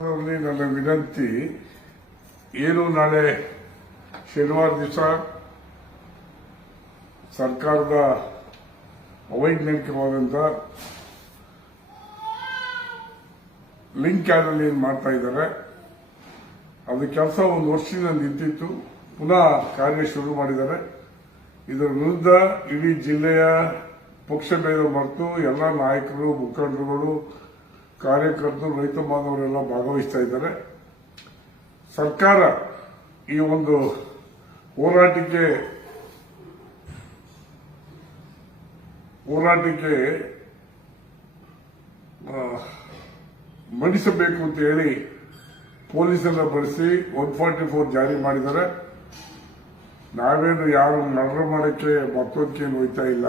ನನ್ನ ವಿನಂತಿ, ಏನು ನಾಳೆ ಶನಿವಾರ ದಿವಸ ಸರ್ಕಾರದ ಅವೈಜ್ಞಾನಿಕವಾದಂಥ ಲಿಂಕ್ ಚಾನಲ್ ಏನು ಮಾಡ್ತಾ ಇದ್ದಾರೆ, ಅದು ಕೆಲಸ ಒಂದು ವರ್ಷದಿಂದ ನಿಂತಿತ್ತು, ಪುನಃ ಕಾರ್ಯ ಶುರು ಮಾಡಿದ್ದಾರೆ. ಇದರ ವಿರುದ್ಧ ಇಡೀ ಜಿಲ್ಲೆಯ ಪಕ್ಷ ಭೇದ ಮರೆತು ಎಲ್ಲ ನಾಯಕರು, ಮುಖಂಡರುಗಳು ಕಾರ್ಯಕರ್ತರು, ರೈತ ಬಾಂಧವರೆಲ್ಲ ಭಾಗವಹಿಸ್ತಾ ಇದ್ದಾರೆ. ಸರ್ಕಾರ ಈ ಒಂದು ಹೋರಾಟಕ್ಕೆ ಹೋರಾಟಕ್ಕೆ ಮಂಡಿಸಬೇಕು ಅಂತ ಹೇಳಿ ಪೊಲೀಸನ್ನ ಬಳಸಿ ಒನ್ ಫಾರ್ಟಿ ಫೋರ್ ಜಾರಿ ಮಾಡಿದ್ದಾರೆ. ನಾವೇನು ಯಾರು ನಡ್ರ ಮಾಡಕ್ಕೆ ಏನು ಹೋಯ್ತಾ ಇಲ್ಲ.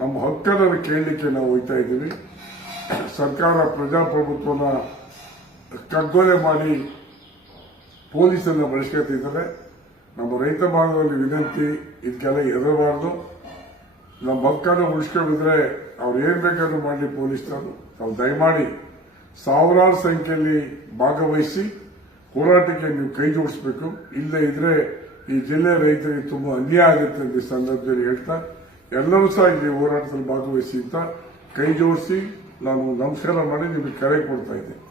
ನಮ್ಮ ಹಕ್ಕನ್ನು ಕೇಳಲಿಕ್ಕೆ ನಾವು ಹೋಯ್ತಾ ಇದ್ದೀವಿ. ಸರ್ಕಾರ ಪ್ರಜಾಪ್ರಭುತ್ವನ ಕಗ್ಗೊಲೆ ಮಾಡಿ ಪೊಲೀಸನ್ನು ಬಳಸ್ಕೊತಿದ್ದಾರೆ ನಮ್ಮ ರೈತ ಭಾಗದಲ್ಲಿ ವಿನಂತಿ, ಇದಕ್ಕೆಲ್ಲ ಹೆದರಬಾರ್ದು. ನಮ್ಮ ಹಕ್ಕನ್ನು ಉಳಿಸ್ಕೊಂಡಿದ್ರೆ ಅವ್ರು ಏನ್ ಬೇಕಾದ್ರೂ ಮಾಡಲಿ ಪೊಲೀಸರು ತಾವು ದಯಮಾಡಿ ಸಾವಿರಾರು ಸಂಖ್ಯೆಯಲ್ಲಿ ಭಾಗವಹಿಸಿ ಹೋರಾಟಕ್ಕೆ ನೀವು ಕೈ ಜೋಡಿಸಬೇಕು. ಇಲ್ಲದೆ ಇದ್ರೆ ಈ ಜಿಲ್ಲೆ ರೈತರಿಗೆ ತುಂಬಾ ಅನ್ಯಾಯ ಆಗುತ್ತೆ ಅಂತ ಈ ಸಂದರ್ಭದಲ್ಲಿ ಹೇಳ್ತಾ, ಎಲ್ಲರೂ ಸಹ ಇಲ್ಲಿ ಹೋರಾಟದಲ್ಲಿ ಭಾಗವಹಿಸಿ ಅಂತ ಕೈ ಜೋಡಿಸಿ ನಾನು ನಮಸ್ಕಾರ ಮಾಡಿ ನಿಮಗೆ ಕರೆ ಕೊಡ್ತಾ ಇದ್ದೇನೆ